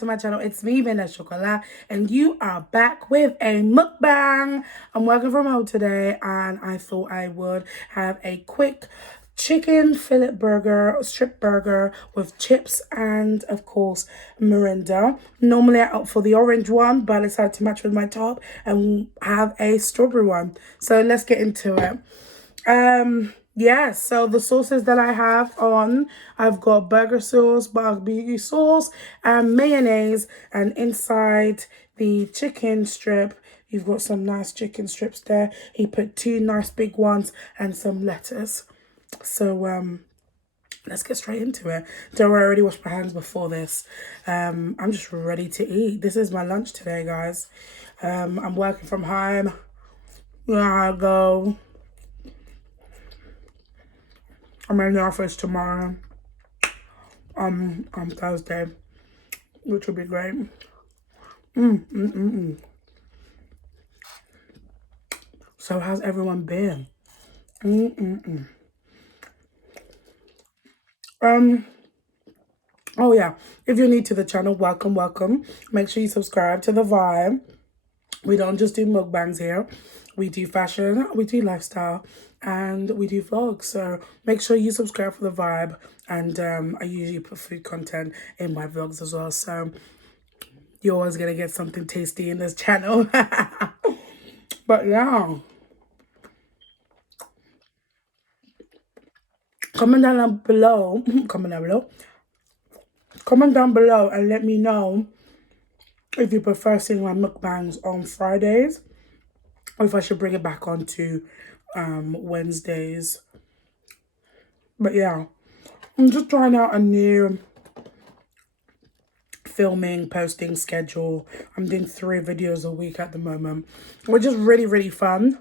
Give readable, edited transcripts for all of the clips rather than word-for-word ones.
to my channel. It's me, Midnight Chocolat, and you are back with a mukbang. I'm working from home today, and I thought I would have a quick chicken fillet burger, strip burger with chips and, of course, Mirinda. Normally I opt for the orange one, but I decided to match with my top and have a strawberry one. So let's get into it. Yeah, so the sauces that I have on, I've got burger sauce, barbecue sauce, and mayonnaise, and inside the chicken strip, you've got some nice chicken strips there. He put 2 nice big ones and some lettuce. So let's get straight into it. Don't worry, I already washed my hands before this. I'm just ready to eat. This is my lunch today, guys. I'm working from home. Yeah, I go. I'm in the office tomorrow, on Thursday, which will be great. So how's everyone been? Oh yeah, if you're new to the channel, welcome. Make sure you subscribe to The Vibe. We don't just do mukbangs here. We do fashion, we do lifestyle, and we do vlogs. So make sure you subscribe for The Vibe. And I usually put food content in my vlogs as well. So you're always going to get something tasty in this channel. But yeah. Comment down below and let me know if you prefer seeing my mukbangs on Fridays, or if I should bring it back on to Wednesdays. But yeah, I'm just trying out a new posting schedule. I'm doing 3 videos a week at the moment, which is really fun.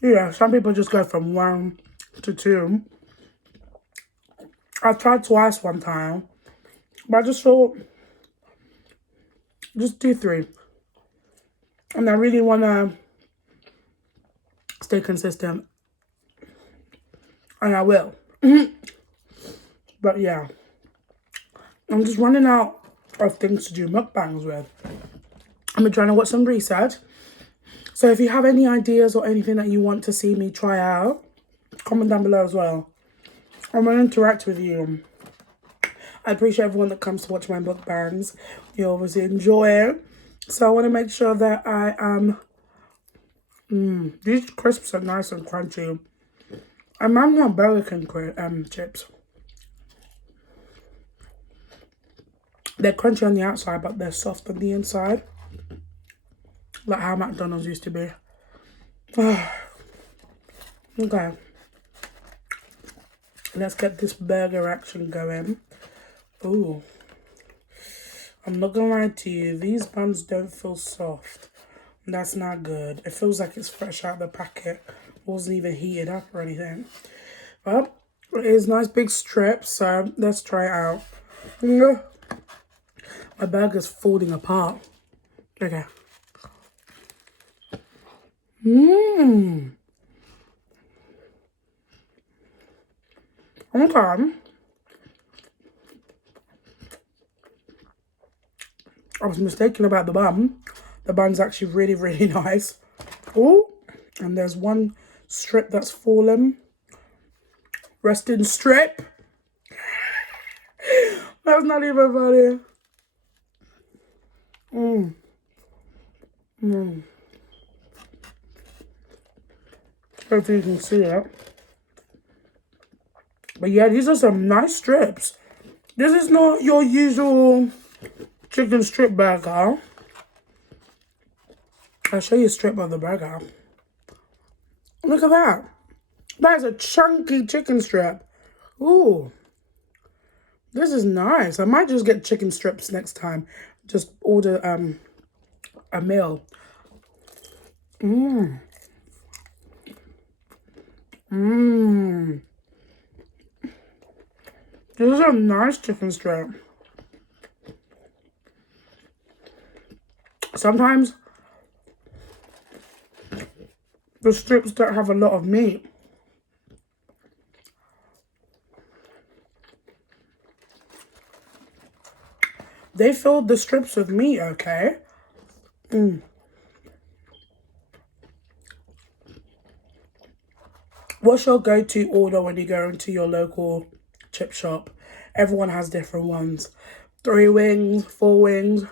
Yeah, some people just go from 1 to 2. I tried twice one time, but I just thought, just do 3. And I really want to stay consistent. And I will. But yeah, I'm just running out of things to do mukbangs with. I'm trying to watch some research. So if you have any ideas or anything that you want to see me try out, comment down below as well. I'm going to interact with you. I appreciate everyone that comes to watch my mukbangs. You obviously enjoy it. So I want to make sure that I am... these crisps are nice and crunchy. I'm not Burger King chips. They're crunchy on the outside, but they're soft on the inside. Like how McDonald's used to be. Okay. Let's get this burger action going. Ooh. I'm not gonna lie to you, these buns don't feel soft. That's not good. It feels like it's fresh out of the packet. Wasn't even heated up or anything. But it is nice big strips, so let's try it out. My burger's falling apart. Okay. Okay. I was mistaken about the bun. The bun's actually really nice. Oh, and there's one strip that's fallen. Resting strip. That's not even funny. Hopefully you can see it. But yeah, these are some nice strips. This is not your usual chicken strip burger. I'll show you a strip of the burger. Look at that. That is a chunky chicken strip. Ooh. This is nice. I might just get chicken strips next time. Just order a meal. This is a nice chicken strip. Sometimes the strips don't have a lot of meat. They filled the strips with meat, okay? What's your go-to order when you go into your local chip shop? Everyone has different ones. 3 wings, 4 wings.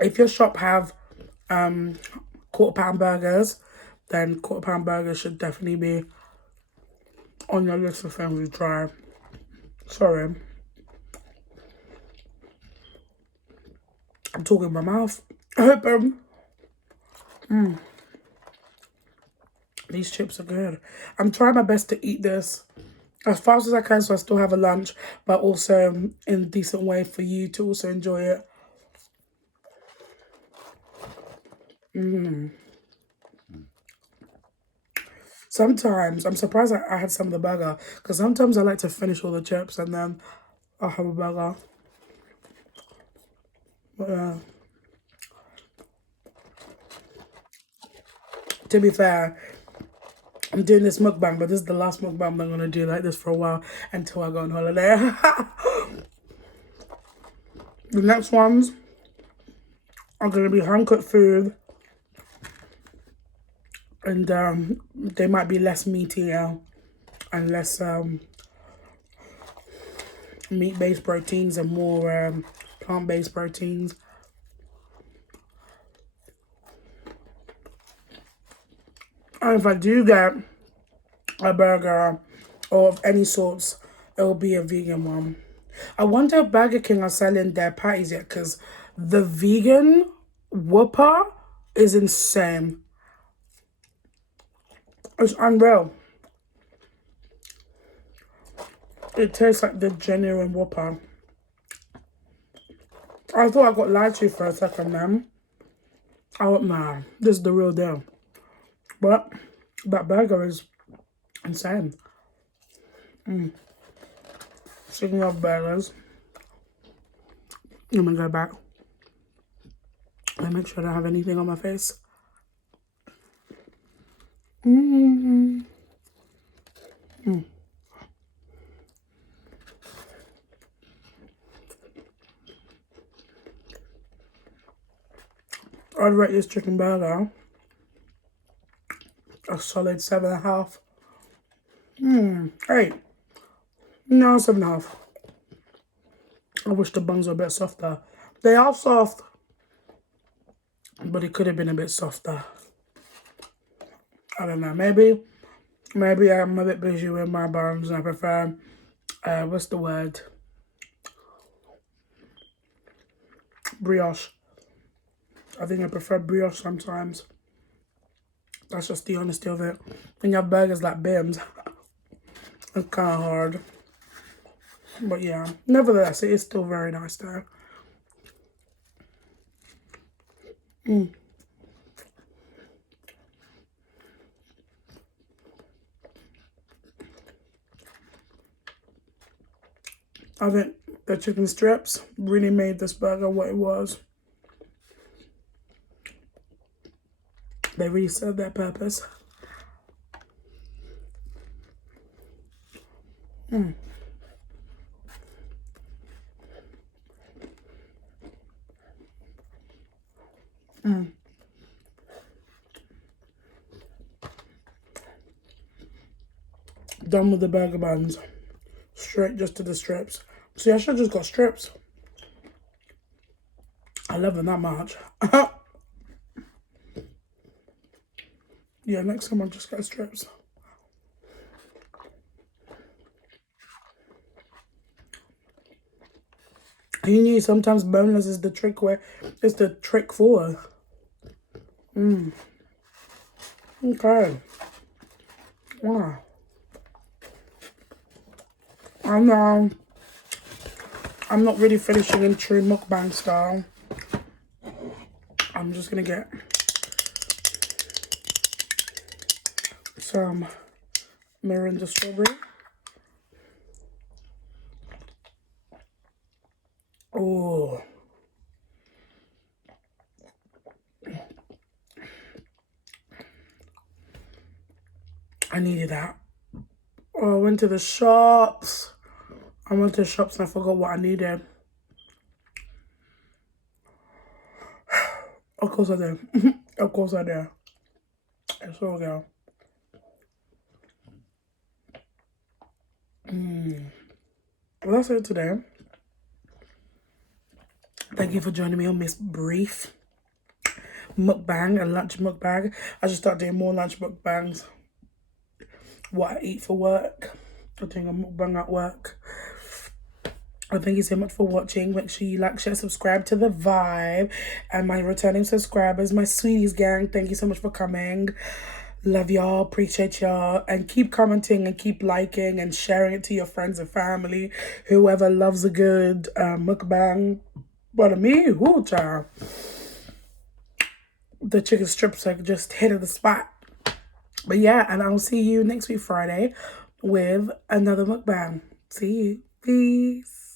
If your shop have quarter-pound burgers, then quarter-pound burgers should definitely be on your list of things to try. Sorry. I'm talking in my mouth. I hope these chips are good. I'm trying my best to eat this as fast as I can so I still have a lunch, but also in a decent way for you to also enjoy it. Sometimes, I'm surprised I had some of the burger, because sometimes I like to finish all the chips and then I'll have a burger. But to be fair, I'm doing this mukbang, but this is the last mukbang I'm going to do like this for a while until I go on holiday. The next ones are going to be home-cooked food, and they might be less meaty and less meat-based proteins and more plant-based proteins. And if I do get a burger or of any sorts, it will be a vegan one. I wonder if Burger King are selling their patties yet, because the vegan Whopper is insane. It's unreal. It tastes like the genuine Whopper. I thought I got lied to for a second then. Oh, nah, this is the real deal. But that burger is insane. Speaking of burgers, I'm gonna go back and make sure I don't have anything on my face. I'd rate this chicken burger a solid 7.5. 8. No, 7.5. I wish the buns were a bit softer. They are soft, but it could have been a bit softer. I don't know. Maybe I'm a bit busy with my buns and I prefer, what's the word? Brioche. I think I prefer brioche sometimes. That's just the honesty of it. When you have burgers like Bim's, it's kind of hard. But yeah, nevertheless, it is still very nice though. I think the chicken strips really made this burger what it was. They really served their purpose. Done with the burger buns. Straight just to the strips. See, I should have just got strips. I love them that much. Yeah, next time I'll just get strips. You knew sometimes boneless is the trick where it's the trick for. Okay. Wow. I'm not really finishing in true mukbang style. I'm just gonna get some Mirinda strawberry. Oh. I needed that. I went to the shops. I went to the shops and I forgot what I needed. Of course I did. Of course I did. It's all go. Well, that's it today. Thank you for joining me on this brief mukbang, a lunch mukbang. I should start doing more lunch mukbangs. What I eat for work. I'm doing a mukbang at work. Thank you so much for watching. Make sure you like, share, subscribe to The Vibe. And my returning subscribers, my sweeties gang, thank you so much for coming. Love y'all, appreciate y'all, and keep commenting and keep liking and sharing it to your friends and family. Whoever loves a good mukbang. But me, whoo, child. The chicken strips are just hitting the spot. But yeah, and I'll see you next week Friday with another mukbang. See you. Peace.